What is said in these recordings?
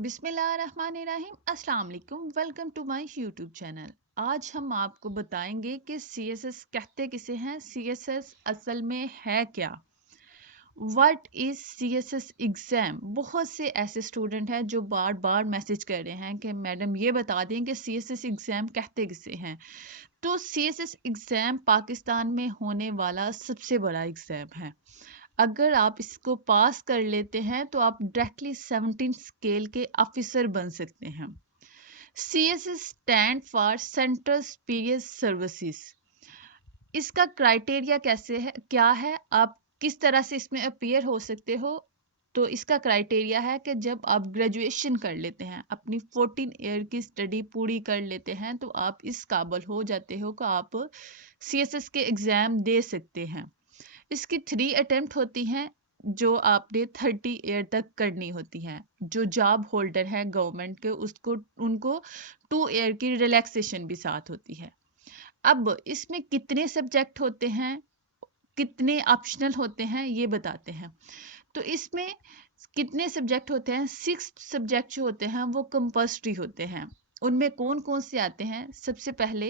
बिस्मिल्लाहिर्रहमानिर्रहीम अस्सलाम वालेकुम। Welcome to my YouTube channel. आज हम आपको बताएंगे कि सीएसएस कहते किसे हैं, सीएसएस असल में है क्या, व्हाट इज सीएसएस एग्जाम। बहुत से ऐसे स्टूडेंट हैं जो बार बार मैसेज कर रहे हैं कि मैडम ये बता दें कि सीएसएस एग्जाम कहते किसे हैं। तो सीएसएस एग्जाम पाकिस्तान में होने वाला सबसे बड़ा एग्जाम है। अगर आप इसको पास कर लेते हैं तो आप डायरेक्टली 17 स्केल के ऑफिसर बन सकते हैं। CSS stand for central superior services. इसका क्राइटेरिया कैसे है, क्या है, आप किस तरह से इसमें अपीयर हो सकते हो। तो इसका क्राइटेरिया है कि जब आप ग्रेजुएशन कर लेते हैं, अपनी 14 ईयर की स्टडी पूरी कर लेते हैं, तो आप इस काबिल हो जाते हो कि आप सीएसएस के एग्ज़ाम दे सकते हैं। इसकी 3 अटेम्प्ट होती हैं जो आपने 30 ईयर तक करनी होती हैं। जो जॉब होल्डर है गवर्नमेंट के, उसको उनको 2 ईयर की रिलैक्सेशन भी साथ होती है। अब इसमें कितने सब्जेक्ट होते हैं, कितने ऑप्शनल होते हैं, ये बताते हैं। तो इसमें कितने सब्जेक्ट होते हैं, 6 सब्जेक्ट जो होते हैं वो कंपल्सरी होते हैं। उनमें कौन कौन से आते हैं, सबसे पहले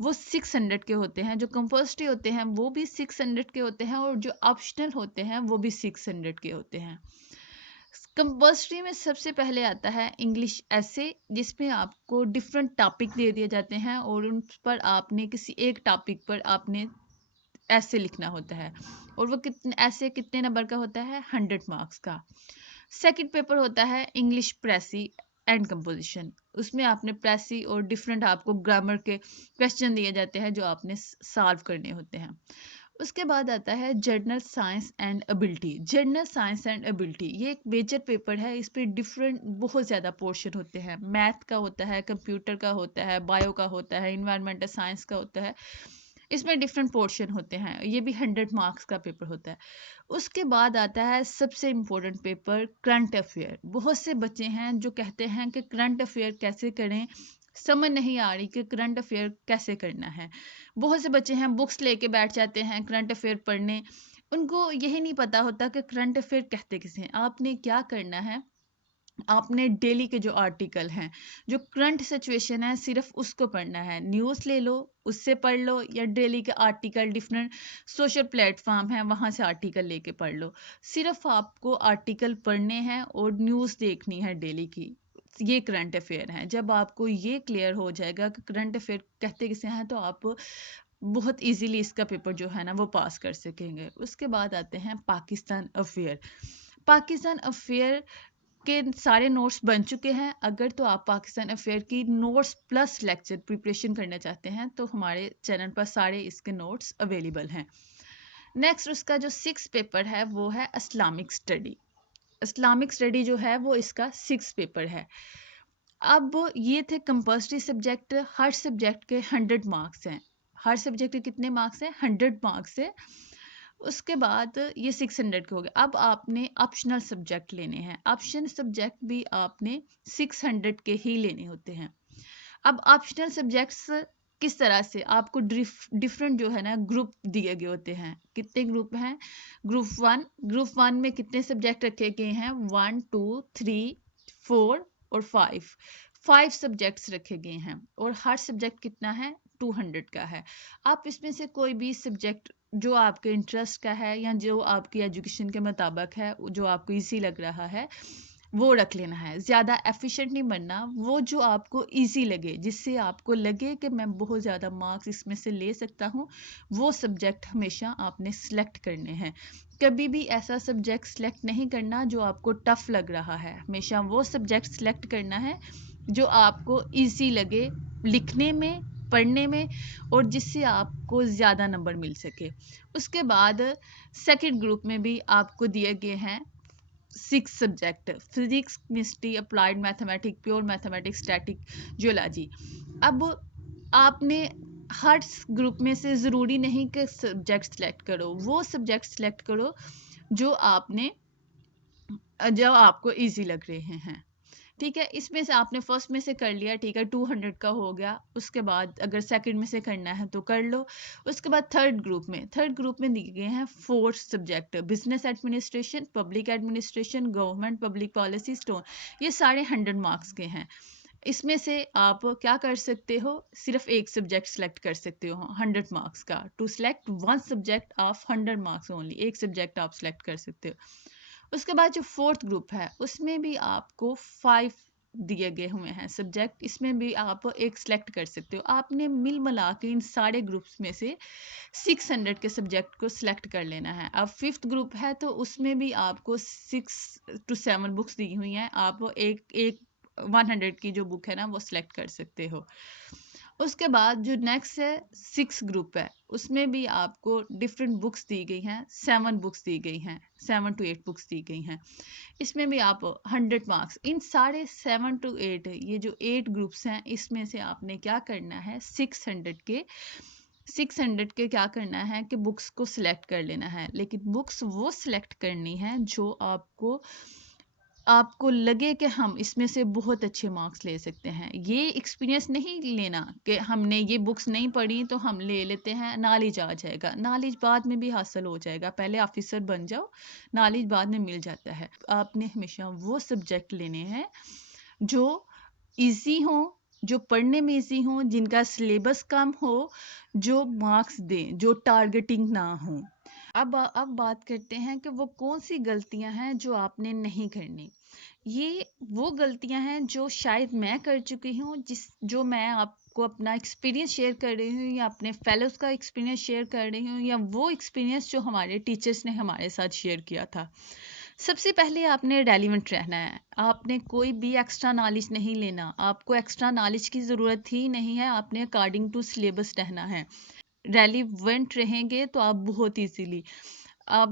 वो 600 के होते हैं। जो कंपल्सरी होते हैं वो भी 600 के होते हैं, और जो ऑप्शनल होते हैं वो भी 600 के होते हैं। कंपल्सरी में सबसे पहले आता है इंग्लिश ऐसे, जिसमें आपको डिफरेंट टॉपिक दे दिए जाते हैं और उन पर आपने किसी एक टॉपिक पर आपने ऐसे लिखना होता है, और वो कितने ऐसे कितने नंबर का होता है, 100 मार्क्स का। सेकंड पेपर होता है इंग्लिश प्रेसी एंड कंपोजिशन। उसमें आपने प्रेसी और डिफरेंट आपको ग्रामर के क्वेश्चन दिए जाते हैं जो आपने सॉल्व करने होते हैं। उसके बाद आता है journal science and ability. Journal science and ability ये एक मेजर पेपर है। इस पर डिफरेंट बहुत ज़्यादा पोर्शन होते हैं। मैथ का होता है, कंप्यूटर का होता है, बायो का होता है, इन्वायरमेंटल साइंस का होता है। इसमें डिफरेंट पोर्शन होते हैं। ये भी 100 मार्क्स का पेपर होता है। उसके बाद आता है सबसे इम्पोर्टेंट पेपर करंट अफेयर। बहुत से बच्चे हैं जो कहते हैं कि करंट अफेयर कैसे करें, समझ नहीं आ रही कि करंट अफेयर कैसे करना है। बहुत से बच्चे हैं बुक्स लेके बैठ जाते हैं करंट अफेयर पढ़ने, उनको यही नहीं पता होता कि करंट अफेयर कहते किसे हैं। आपने क्या करना है, आपने डेली के जो आर्टिकल हैं, जो करंट सिचुएशन है, सिर्फ उसको पढ़ना है। न्यूज़ ले लो, उससे पढ़ लो, या डेली के आर्टिकल डिफरेंट सोशल प्लेटफॉर्म हैं वहाँ से आर्टिकल लेके पढ़ लो। सिर्फ आपको आर्टिकल पढ़ने हैं और न्यूज़ देखनी है डेली की। ये करंट अफेयर हैं। जब आपको ये क्लियर हो जाएगा कि करंट अफेयर कहते किसे हैं, तो आप बहुत इजीली इसका पेपर जो है ना वो पास कर सकेंगे। उसके बाद आते हैं पाकिस्तान अफेयर। पाकिस्तान अफेयर के सारे नोट्स बन चुके हैं। अगर तो आप पाकिस्तान अफेयर की नोट्स प्लस लेक्चर प्रिपरेशन करना चाहते हैं तो हमारे चैनल पर सारे इसके नोट्स अवेलेबल हैं। नेक्स्ट उसका जो 6 पेपर है वो है इस्लामिक स्टडी। इस्लामिक स्टडी जो है वो इसका 6 पेपर है। अब ये थे कंपल्सरी सब्जेक्ट। हर सब्जेक्ट के 100 मार्क्स हैं। हर सब्जेक्ट के कितने मार्क्स हैं, 100 मार्क्स है। उसके बाद ये 600 के हो गए। अब आपने ऑप्शनल सब्जेक्ट लेने हैं। ऑप्शनल सब्जेक्ट भी आपने 600 के ही लेने होते हैं। अब ऑप्शनल सब्जेक्ट्स किस तरह से आपको डिफरेंट जो है ना ग्रुप दिए गए होते हैं। कितने ग्रुप हैं, ग्रुप वन में कितने सब्जेक्ट रखे गए हैं, 1 2 3 4 और 5 सब्जेक्ट्स रखे गए हैं, और हर सब्जेक्ट कितना है, 200 का है। आप इसमें से कोई भी सब्जेक्ट जो आपके इंटरेस्ट का है या जो आपकी एजुकेशन के मुताबिक है, जो आपको इजी लग रहा है, वो रख लेना है। ज़्यादा एफिशिएंट नहीं बनना, वो जो आपको इजी लगे, जिससे आपको लगे कि मैं बहुत ज़्यादा मार्क्स इसमें से ले सकता हूँ, वो सब्जेक्ट हमेशा आपने सेलेक्ट करने हैं। कभी भी ऐसा सब्जेक्ट सेलेक्ट नहीं करना जो आपको टफ लग रहा है। हमेशा वो सब्जेक्ट सेलेक्ट करना है जो आपको इजी लगे लिखने में, पढ़ने में, और जिससे आपको ज़्यादा नंबर मिल सके। उसके बाद सेकंड ग्रुप में भी आपको दिए गए हैं 6 subject, physics, chemistry, applied mathematics, pure mathematics, static, geology. अब आपने हर ग्रुप में से ज़रूरी नहीं कि सब्जेक्ट सेलेक्ट करो, वो सब्जेक्ट सेलेक्ट करो जो आपको इजी लग रहे हैं। ठीक है, इसमें से आपने फर्स्ट में से कर लिया, ठीक है, 200 का हो गया। उसके बाद अगर सेकंड में से करना है तो कर लो। उसके बाद थर्ड ग्रुप में दिए गए हैं 4 subject, business administration, public administration, government public policy, stone. ये सारे 100 मार्क्स के हैं। इसमें से आप क्या कर सकते हो, सिर्फ एक सब्जेक्ट सेलेक्ट कर सकते हो 100 मार्क्स का। To select one subject of 100 marks only, एक सब्जेक्ट आप सेलेक्ट कर सकते हो। उसके बाद जो फोर्थ ग्रुप है उसमें भी आपको 5 दिए गए हुए हैं सब्जेक्ट, इसमें भी आप एक सेलेक्ट कर सकते हो। आपने मिल मिला के इन सारे ग्रुप्स में से 600 के सब्जेक्ट को सिलेक्ट कर लेना है। अब फिफ्थ ग्रुप है तो उसमें भी आपको 6 to 7 बुक्स दी हुई हैं, आप एक एक 100 की जो बुक है ना वो सिलेक्ट कर सकते हो। उसके बाद जो नेक्स्ट है 6 ग्रुप है, उसमें भी आपको डिफरेंट बुक्स दी गई हैं, 7 बुक्स दी गई हैं, 7 to 8 बुक्स दी गई हैं। इसमें भी आप 100 मार्क्स, इन सारे 7 to 8 ये जो 8 ग्रुप्स हैं इसमें से आपने क्या करना है, 600 के क्या करना है कि बुक्स को सिलेक्ट कर लेना है। लेकिन बुक्स वो सिलेक्ट करनी है जो आपको लगे कि हम इसमें से बहुत अच्छे मार्क्स ले सकते हैं। ये एक्सपीरियंस नहीं लेना कि हमने ये बुक्स नहीं पढ़ी तो हम ले लेते हैं, नॉलेज आ जाएगा। नॉलेज बाद में भी हासिल हो जाएगा, पहले ऑफिसर बन जाओ, नॉलेज बाद में मिल जाता है। आपने हमेशा वो सब्जेक्ट लेने हैं जो इजी हो, जो पढ़ने में इजी हो, जिनका सिलेबस कम हो, जो मार्क्स दें, जो टारगेटिंग ना हो। अब बात करते हैं कि वो कौन सी गलतियां हैं जो आपने नहीं करनी। ये वो गलतियां हैं जो शायद मैं कर चुकी हूँ, जो मैं आपको अपना एक्सपीरियंस शेयर कर रही हूँ, या अपने फेलोज का एक्सपीरियंस शेयर कर रही हूँ, या वो एक्सपीरियंस जो हमारे टीचर्स ने हमारे साथ शेयर किया था। सबसे पहले आपने रेलिवेंट रहना है, आपने कोई भी एक्स्ट्रा नॉलेज नहीं लेना, आपको एक्स्ट्रा नॉलेज की ज़रूरत ही नहीं है, आपने अकॉर्डिंग टू सिलेबस रहना है। रेलिवेंट रहेंगे तो आप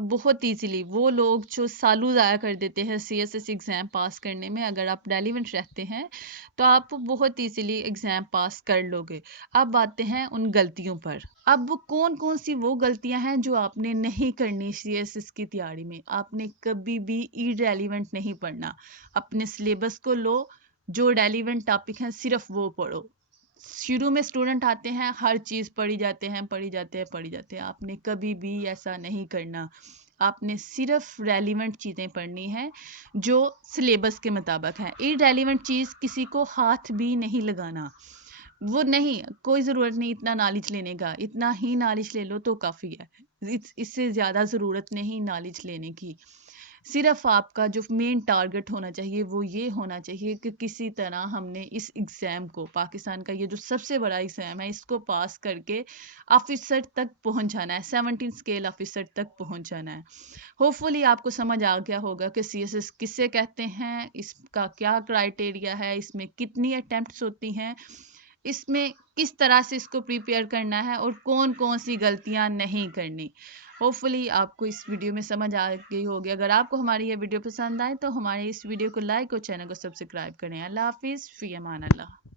बहुत इजीली वो लोग जो सालों ज़ाया कर देते हैं सीएसएस एग्ज़ाम पास करने में, अगर आप रेलिवेंट रहते हैं तो आप बहुत इजीली एग्ज़ाम पास कर लोगे। अब आते हैं उन गलतियों पर। अब वो कौन सी वो गलतियां हैं जो आपने नहीं करनी सीएसएस की तैयारी में। आपने कभी भी इरेलीवेंट नहीं पढ़ना, अपने सिलेबस को लो, जो रेलिवेंट टॉपिक हैं सिर्फ वो पढ़ो। शुरू में स्टूडेंट आते हैं, हर चीज़ पढ़ी जाते हैं, आपने कभी भी ऐसा नहीं करना। आपने सिर्फ रेलिवेंट चीज़ें पढ़नी है जो सिलेबस के मुताबिक है। इरेलीवेंट चीज़ किसी को हाथ भी नहीं लगाना, वो नहीं, कोई ज़रूरत नहीं इतना नॉलेज लेने का, इतना ही नॉलेज ले लो तो काफ़ी है। इससे ज़्यादा ज़रूरत नहीं नॉलेज लेने की। सिर्फ आपका जो मेन टारगेट होना चाहिए वो ये होना चाहिए कि किसी तरह हमने इस एग्ज़ाम को, पाकिस्तान का ये जो सबसे बड़ा एग्ज़ाम है, इसको पास करके ऑफिसर तक पहुंच जाना है, 17 स्केल ऑफिसर तक पहुंच जाना है। होपफुली आपको समझ आ गया होगा कि सीएसएस किससे कहते हैं, इसका क्या क्राइटेरिया है, इसमें कितनी अटेम्प्ट्स होती हैं, इसमें किस तरह से इसको प्रिपेयर करना है, और कौन कौन सी गलतियां नहीं करनी। होपफुली आपको इस वीडियो में समझ आ गई होगी। अगर आपको हमारी ये वीडियो पसंद आए तो हमारे इस वीडियो को लाइक और चैनल को सब्सक्राइब करें। अल्लाह हाफिज़, फ़ी अमान अल्लाह।